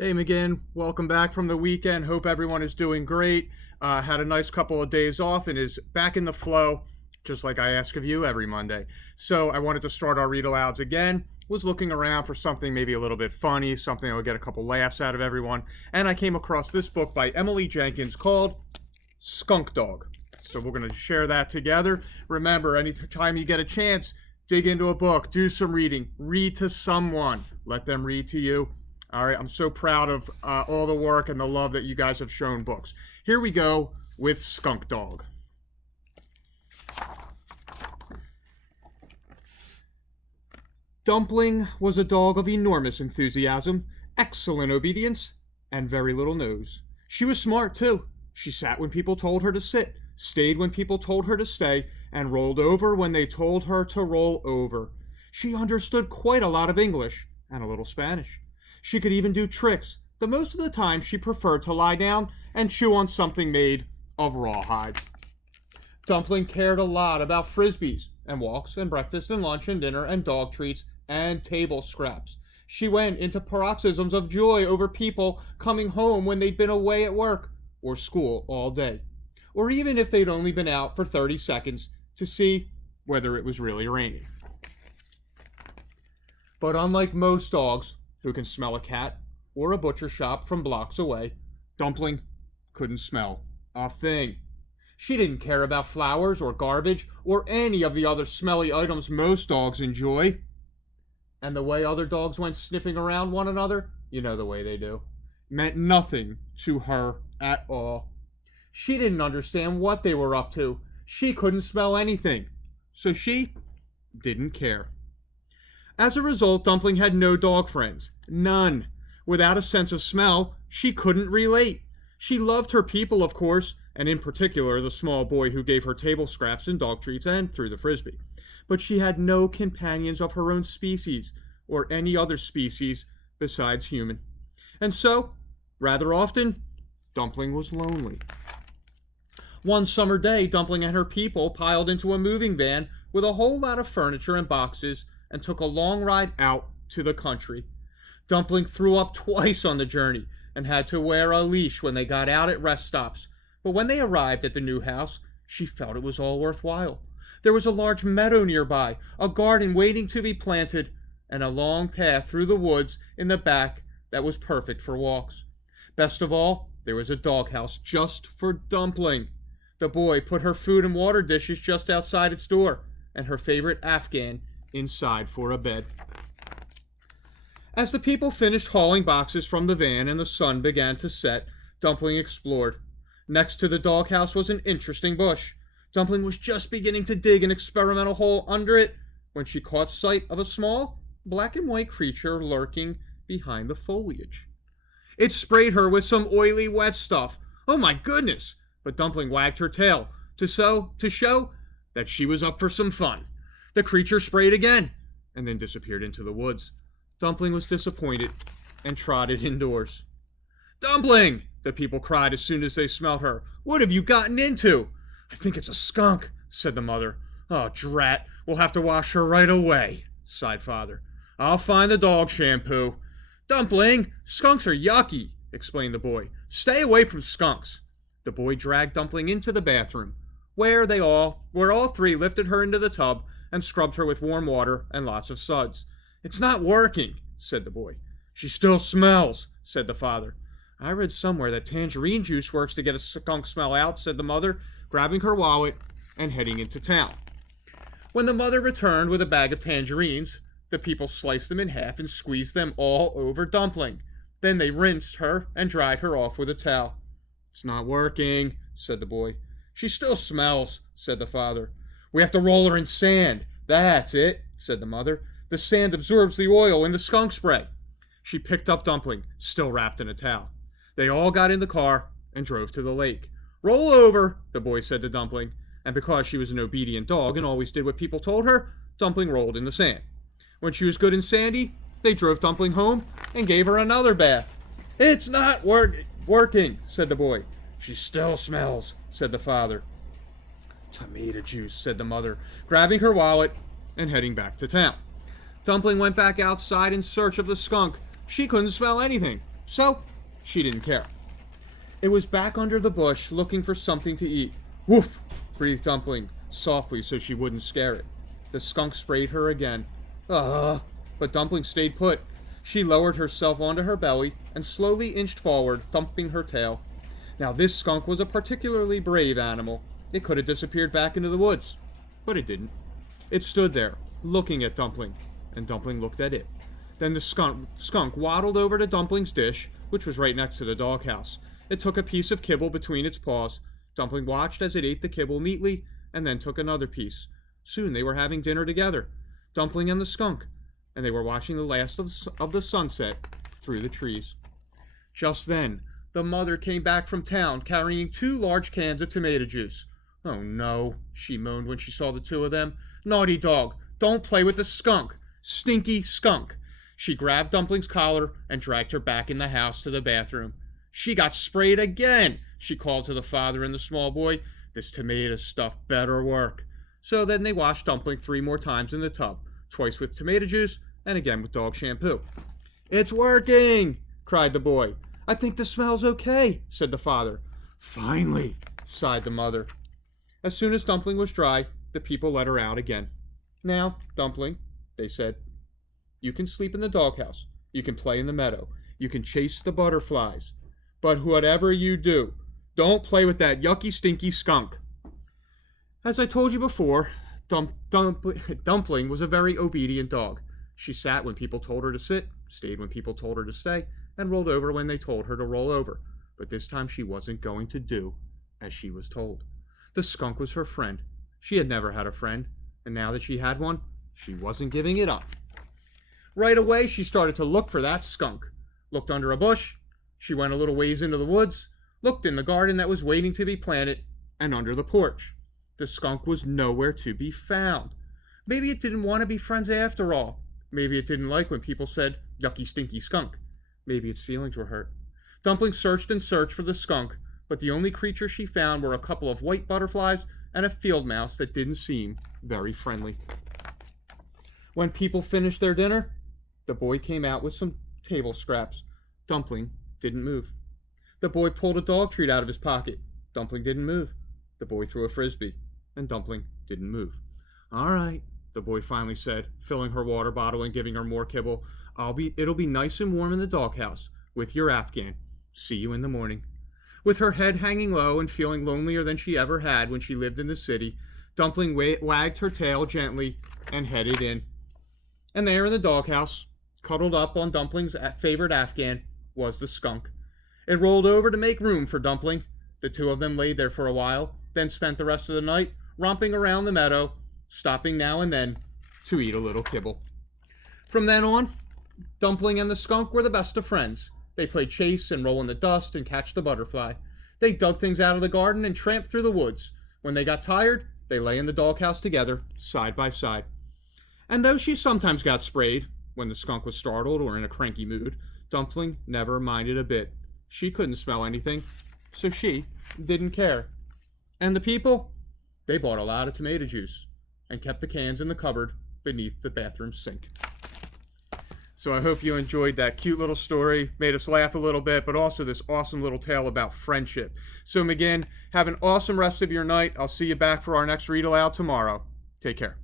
Hey, McGinn. Welcome back from the weekend. Hope everyone is doing great. Had a nice couple of days off and is back in the flow, just like I ask of you every Monday. So I wanted to start our read alouds again. Was looking around for something maybe a little bit funny, something that would get a couple laughs out of everyone. And I came across this book by Emily Jenkins called Skunkdog. So we're going to share that together. Remember, anytime you get a chance, dig into a book, do some reading, read to someone, let them read to you. All right, I'm so proud of all the work and the love that you guys have shown books. Here we go with Skunkdog. Dumpling was a dog of enormous enthusiasm, excellent obedience, and very little nose. She was smart, too. She sat when people told her to sit, stayed when people told her to stay, and rolled over when they told her to roll over. She understood quite a lot of English and a little Spanish. She could even do tricks, but most of the time she preferred to lie down and chew on something made of rawhide. Dumpling cared a lot about frisbees and walks and breakfast and lunch and dinner and dog treats and table scraps. She went into paroxysms of joy over people coming home when they'd been away at work or school all day, or even if they'd only been out for 30 seconds to see whether it was really raining. But unlike most dogs, who can smell a cat or a butcher shop from blocks away, Dumpling couldn't smell a thing. She didn't care about flowers or garbage or any of the other smelly items most dogs enjoy. And the way other dogs went sniffing around one another, you know the way they do, meant nothing to her at all. She didn't understand what they were up to. She couldn't smell anything, so she didn't care. As a result, Dumpling had no dog friends. None. Without a sense of smell, she couldn't relate. She loved her people, of course, and in particular the small boy who gave her table scraps and dog treats and threw the frisbee. But she had no companions of her own species, or any other species besides human. And so, rather often, Dumpling was lonely. One summer day, Dumpling and her people piled into a moving van with a whole lot of furniture and boxes and took a long ride out to the country. Dumpling threw up twice on the journey and had to wear a leash when they got out at rest stops. But when they arrived at the new house, she felt it was all worthwhile. There was a large meadow nearby, a garden waiting to be planted, and a long path through the woods in the back that was perfect for walks. Best of all, there was a doghouse just for Dumpling. The boy put her food and water dishes just outside its door, and her favorite Afghan inside for a bed. As the people finished hauling boxes from the van and the sun began to set, Dumpling explored. Next to the doghouse was an interesting bush. Dumpling was just beginning to dig an experimental hole under it when she caught sight of a small, black and white creature lurking behind the foliage. It sprayed her with some oily, wet stuff. Oh my goodness! But Dumpling wagged her tail to show that she was up for some fun. The creature sprayed again, and then disappeared into the woods. Dumpling was disappointed and trotted indoors. "Dumpling!" the people cried as soon as they smelt her. "What have you gotten into?" "I think it's a skunk," said the mother. "Oh, drat, we'll have to wash her right away," sighed father. "I'll find the dog shampoo." "Dumpling, skunks are yucky," explained the boy. "Stay away from skunks." The boy dragged Dumpling into the bathroom, where all three lifted her into the tub and scrubbed her with warm water and lots of suds. "It's not working," said the boy. "She still smells," said the father. "I read somewhere that tangerine juice works to get a skunk smell out," said the mother, grabbing her wallet and heading into town. When the mother returned with a bag of tangerines, the people sliced them in half and squeezed them all over Dumpling. Then they rinsed her and dried her off with a towel. "It's not working," said the boy. "She still smells," said the father. "We have to roll her in sand." "That's it," said the mother. "The sand absorbs the oil in the skunk spray." She picked up Dumpling, still wrapped in a towel. They all got in the car and drove to the lake. "Roll over," the boy said to Dumpling, and because she was an obedient dog and always did what people told her, Dumpling rolled in the sand. When she was good and sandy, they drove Dumpling home and gave her another bath. "It's not working," said the boy. "She still smells," said the father. "Tomato juice," said the mother, grabbing her wallet and heading back to town. Dumpling went back outside in search of the skunk. She couldn't smell anything. So, she didn't care. It was back under the bush, looking for something to eat. Woof! Breathed Dumpling, softly so she wouldn't scare it. The skunk sprayed her again. Ugh! But Dumpling stayed put. She lowered herself onto her belly and slowly inched forward, thumping her tail. Now this skunk was a particularly brave animal. It could have disappeared back into the woods, but it didn't. It stood there, looking at Dumpling, and Dumpling looked at it. Then the skunk waddled over to Dumpling's dish, which was right next to the doghouse. It took a piece of kibble between its paws. Dumpling watched as it ate the kibble neatly, and then took another piece. Soon they were having dinner together, Dumpling and the skunk, and they were watching the last of the sunset through the trees. Just then, the mother came back from town carrying 2 large cans of tomato juice. Oh no, she moaned when she saw the 2 of them. Naughty dog, don't play with the skunk. Stinky skunk. She grabbed Dumpling's collar and dragged her back in the house to the bathroom. She got sprayed again, she called to the father and the small boy. This tomato stuff better work. So then they washed Dumpling 3 more times in the tub, twice with tomato juice and again with dog shampoo. It's working, cried the boy. I think the smell's okay, said the father. Finally, sighed the mother. As soon as Dumpling was dry, the people let her out again. Now, Dumpling, they said, you can sleep in the doghouse. You can play in the meadow. You can chase the butterflies. But whatever you do, don't play with that yucky, stinky skunk. As I told you before, Dumpling was a very obedient dog. She sat when people told her to sit, stayed when people told her to stay, and rolled over when they told her to roll over. But this time she wasn't going to do as she was told. The skunk was her friend. She had never had a friend, and now that she had one, she wasn't giving it up. Right away, she started to look for that skunk. Looked under a bush. She went a little ways into the woods, looked in the garden that was waiting to be planted, and under the porch. The skunk was nowhere to be found. Maybe it didn't want to be friends after all. Maybe it didn't like when people said, yucky, stinky skunk. Maybe its feelings were hurt. Dumpling searched and searched for the skunk, but the only creature she found were a couple of white butterflies and a field mouse that didn't seem very friendly. When people finished their dinner, the boy came out with some table scraps. Dumpling didn't move. The boy pulled a dog treat out of his pocket. Dumpling didn't move. The boy threw a frisbee, and Dumpling didn't move. All right, the boy finally said, filling her water bottle and giving her more kibble. It'll be nice and warm in the doghouse with your Afghan. See you in the morning. With her head hanging low and feeling lonelier than she ever had when she lived in the city, Dumpling wagged her tail gently and headed in. And there in the doghouse, cuddled up on Dumpling's favorite Afghan, was the skunk. It rolled over to make room for Dumpling. The 2 of them laid there for a while, then spent the rest of the night romping around the meadow, stopping now and then to eat a little kibble. From then on, Dumpling and the skunk were the best of friends. They played chase and roll in the dust and catch the butterfly. They dug things out of the garden and tramped through the woods. When they got tired, they lay in the doghouse together, side by side. And though she sometimes got sprayed, when the skunk was startled or in a cranky mood, Dumpling never minded a bit. She couldn't smell anything, so she didn't care. And the people, they bought a lot of tomato juice and kept the cans in the cupboard beneath the bathroom sink. So I hope you enjoyed that cute little story, made us laugh a little bit, but also this awesome little tale about friendship. So McGinn, have an awesome rest of your night. I'll see you back for our next read aloud tomorrow. Take care.